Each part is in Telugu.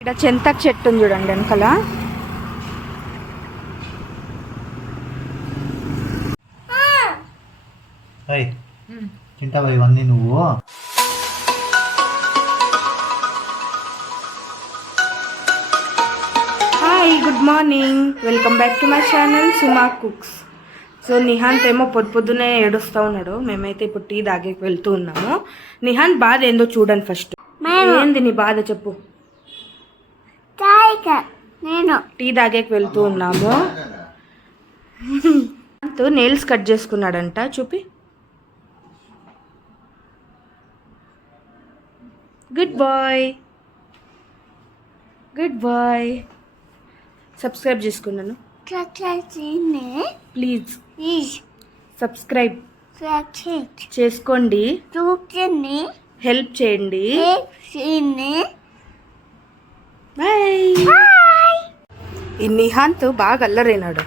ఇక్కడ చింతకు చెట్టు ఉంది చూడండి వెనకాల. తింటావా ఇవన్నీ నువ్వు? Hi, good morning, welcome back to my channel Suma cooks. So Nihanth ఏమో పొద్దున్నే ఏడుస్తూ ఉన్నాడు. మేమైతే ఇప్పుడు టీ తాగేకి వెళ్తూ ఉన్నాము. నిహాంత్ బాధ ఏందో చూడండి ఫస్ట్. ఏంది నీ బాధ చెప్పు. నేను టీ తాగేకి వెళ్తూ ఉన్నాము. నెయిల్స్ కట్ చేసుకున్నాడంట, చూపి. Good boy, good boy. Subscribe చేసుకున్నాను ప్లీజ్. సబ్స్క్రైబ్ చేసుకోండి, హెల్ప్ చేయండి. బాయ్. ఈ నిహాంత్ బాగా అల్లరైనాడు.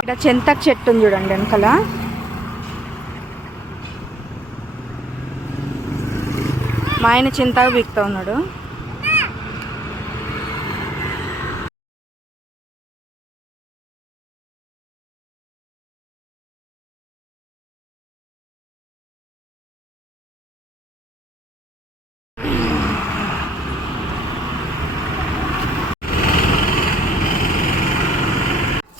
ఇక్కడ చింతకు చెట్టు ఉంది చూడండి వెనకాల. మా ఆయన చింతకు బీక్తా ఉన్నాడు.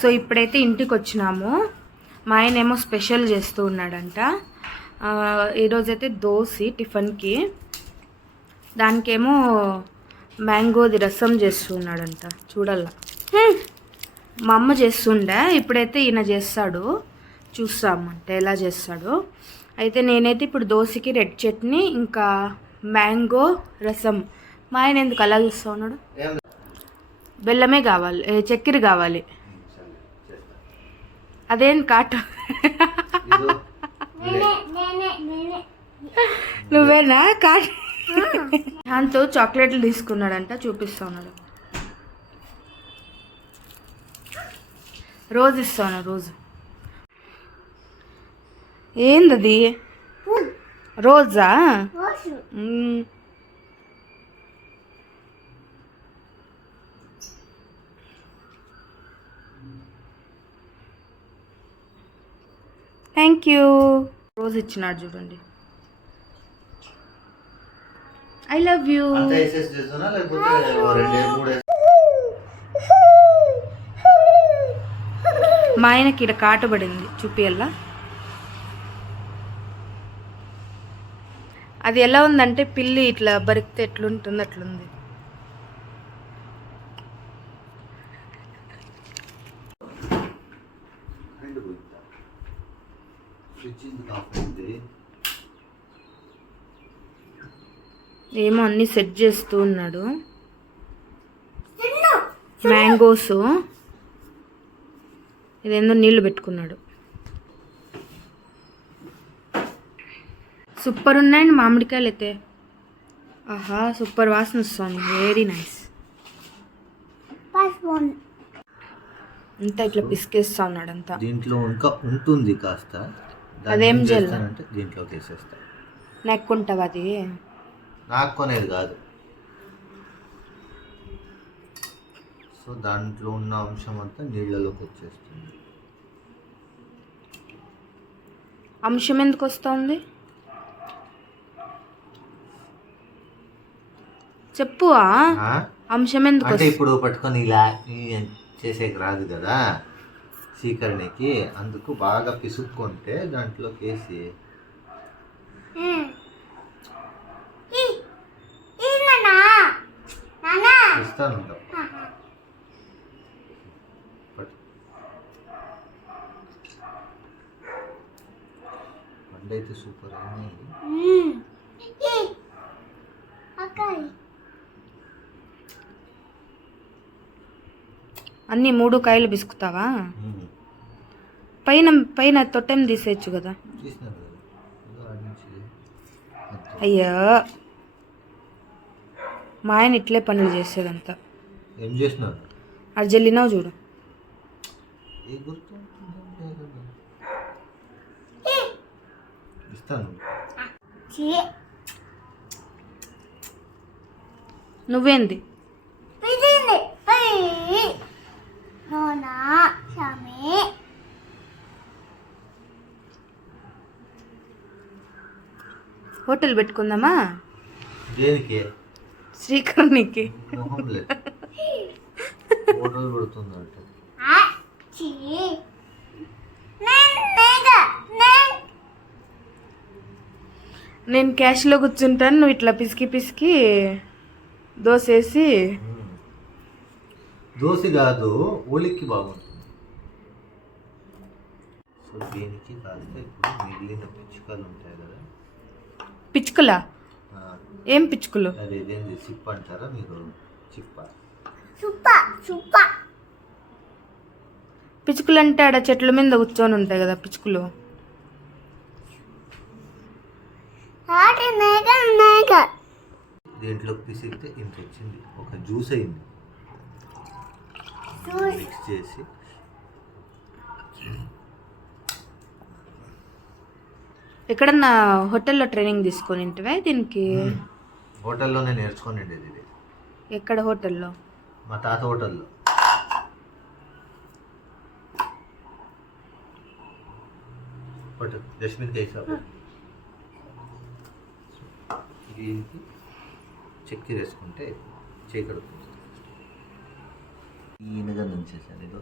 సో ఇప్పుడైతే ఇంటికి వచ్చినాము. మా ఆయన ఏమో స్పెషల్ చేస్తూ ఉన్నాడంట. ఈరోజైతే దోశ టిఫిన్కి, దానికేమో మ్యాంగోది రసం చేస్తూ ఉన్నాడంట. చూడాల, మా అమ్మ చేస్తుండే, ఇప్పుడైతే ఈయన చేస్తాడు. చూస్తామంటే ఎలా చేస్తాడు. అయితే నేనైతే ఇప్పుడు దోశకి రెడ్ చట్నీ ఇంకా మ్యాంగో రసం. మా ఆయన ఎందుకు అలా చూస్తూ ఉన్నాడు? బెల్లమే కావాలి, చక్కెర కావాలి. అదేం కాటు, నువ్వేనా కాటు? దాంతో చాక్లెట్లు తీసుకున్నాడంట, చూపిస్తా ఉన్నాడు. రోజు ఇస్తాను, రోజు. ఏందది? రోజా? Thank you. రోజు ఇచ్చినాడు చూడండి. I love you. మా ఆయనకి ఇక్కడ కాటబడింది, చూపియల్లా. అది ఎలా ఉందంటే పిల్లి ఇట్లా బరికితే ఎట్లుంటుంది అట్లుంది. ఏమో అన్ని సెట్ చేస్తూ ఉన్నాడు. మ్యాంగోస్, ఇదేందో నీళ్లు పెట్టుకున్నాడు. సూపర్ ఉన్నాయండి మామిడికాయలు అయితే. ఆహా, సూపర్ వాసన వస్తుంది. Very nice. అంతా ఇట్లా పిసికేస్తా ఉన్నాడు అంతా. దీంట్లో ఇంకా ఉంటుంది కాస్త, అదేం చేయాలంటే దీంట్లోకి వేసేస్తా. నెక్కుంటావు అది? నాకు కొనేది కాదు. సో దాంట్లో ఉన్న అంశం అంతా నీళ్ళలోకి వచ్చేస్తుంది. అంశం ఎందుకు వస్తుంది చెప్పు. అంశం ఎందుకు అంటే ఇప్పుడు పట్టుకొని ఇలా చేసేకి రాదు కదా సీకరణకి, అందుకు బాగా పిసుక్కుంటే దాంట్లోకి వేసి ఇస్తాను. పండైతే సూపర్ అయినాయి. అన్ని 3 కాయలు బిసుకుతావా? పైన పైన తొట్టెం తీసేయచ్చు కదా. అయ్యో మా ఆయన ఇట్లే పనులు చేసేదంతా. ఏం చేసినారు? అది జల్లినావు చూడు. ఏ గుర్తు ఇస్తాను. నువ్వేంది? హోటల్ పెట్టుకుందామా? దేనికి? శ్రీకర్ణికి. మొహం లేదు, ఫోటోలు పెడుతుందంట. నేను క్యాష్లో కూర్చుంటాను, నువ్వు ఇట్లా పిసికి పిసికి దోశ వేసి. దోశ కాదు, ఓలిక్కి బాగుంటుంది. సో దీనికి కాస్త ఇప్పుడు మిగిలిన పిచ్చుకలు ఉంటాయి కదా. పిచ్చుకలా? ఏం పిచ్చుకలు? అదేంటి చిప్ అంటారా మీరు? చిప్ప పిచ్చుకలు అంటే ఆడ చెట్ల మీద కూర్చొని ఉంటాయి కదా పిచ్చుకలు. దీంట్లోకి పిసిగితే ఇంత వచ్చింది, ఒక జ్యూస్ అయింది. మిక్స్ చేసి ఎక్కడన్నా హోటల్లో ట్రైనింగ్ తీసుకొని ఉంటివా దీనికి? హోటల్లోనే నేర్చుకొని ఉండేది ఇది. ఎక్కడ హోటల్లో? మా తాత హోటల్లో. హోటల్ జస్మిన్ కైసా. దీనికి చక్కెర వేసుకుంటే చీకడుతుంది. ఈయనగా దంచేసాను ఏదో.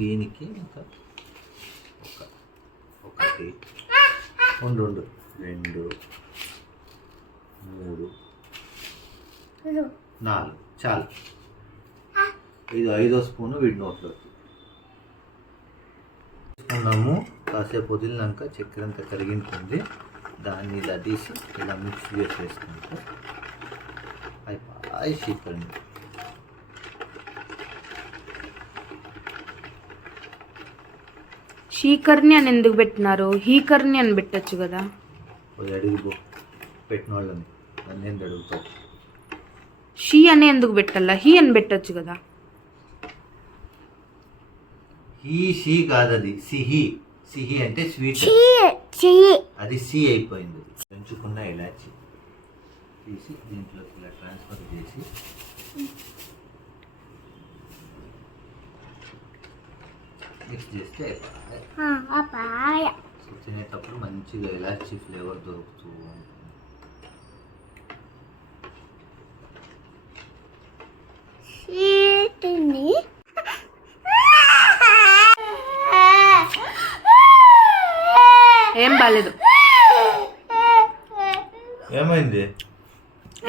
దీనికి ఇంకా ఒకటి రెండు 2 3 4 చాలు. ఇది 5వ స్పూను వీడి నోట్లో తీసుకున్నాము. కాసేపు వదిలినాక చక్కెర అంతా కరిగింటుంది. దాన్ని ఇలా తీసి ఇలా మిక్స్ చేసేసుకుంటే అయిపోయి శ్రీకర్ణి. శ్రీకర్ణి అని ఎందుకు పెట్టినారు? హీకర్ణి అని పెట్టచ్చు కదా. అడిగిపో పెట్టిన వాళ్ళని, నన్ను ఏంటి అడుగుతావు? షీ అని ఎందుకు పెట్టాలా? హీ అని పెట్టచ్చు కదా. హీ షీ కాదు, అది సిహి. సిహి అంటే స్వీట్, అది సి అయిపోయింది. పెంచుకున్న ఇలాచి తీసి దీంట్లోకి ఇలా ట్రాన్స్ఫర్ చేసి మిక్స్ చేస్తే తినేటప్పుడు మంచిగా ఇలాచి ఫ్లేవర్ దొరుకుతూ ఉంటుంది. ఏం బాలేదు. ఏమైంది?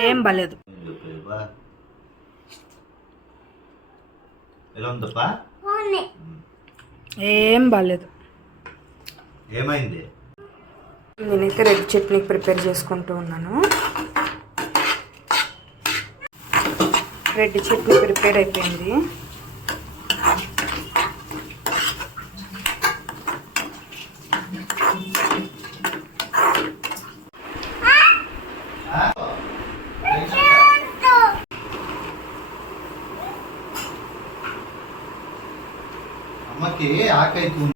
ఏం బాలేదు. ఎలా ఉందప్పా? ఏం బాలేదు. ఏమైంది? నేనైతే రెడ్ చట్నీ ప్రిపేర్ చేసుకుంటూ ఉన్నాను. రెడ్ చట్నీ ప్రిపేర్ అయిపోయింది. అమ్మకి ఆకైతుంది.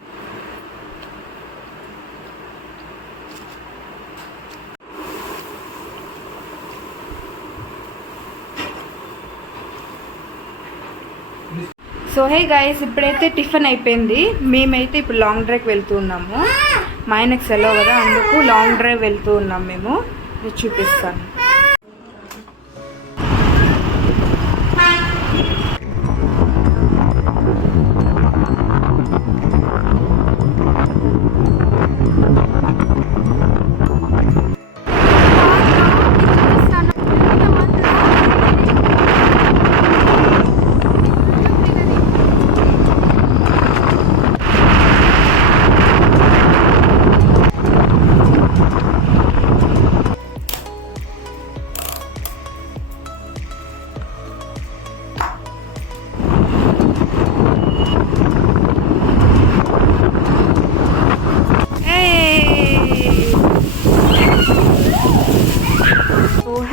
సో హే గైస్, ఇప్పుడైతే టిఫిన్ అయిపోయింది. మేమైతే ఇప్పుడు లాంగ్ డ్రైవ్ వెళ్తూ ఉన్నాము. మా ఆయనకు సెలవు కదా, అందుకు లాంగ్ డ్రైవ్ వెళ్తూ ఉన్నాం మేము. నేను చూపిస్తాను.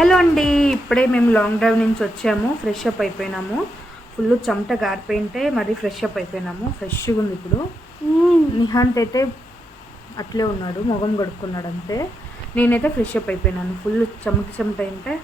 హలో అండి, ఇప్పుడే మేము లాంగ్ డ్రైవ్ నుంచి వచ్చాము. Fresh up అయిపోయినాము. ఫుల్ చెమట గారిపోయింటే మరి ఫ్రెష్ అప్ అయిపోయినాము. ఫ్రెష్గా ఉంది ఇప్పుడు. నిహాంత్ అయితే అట్లే ఉన్నాడు, మొగం కడుక్కున్నాడు అంతే. నేనైతే ఫ్రెష్ అప్ అయిపోయినాను. ఫుల్ చెమట అంటే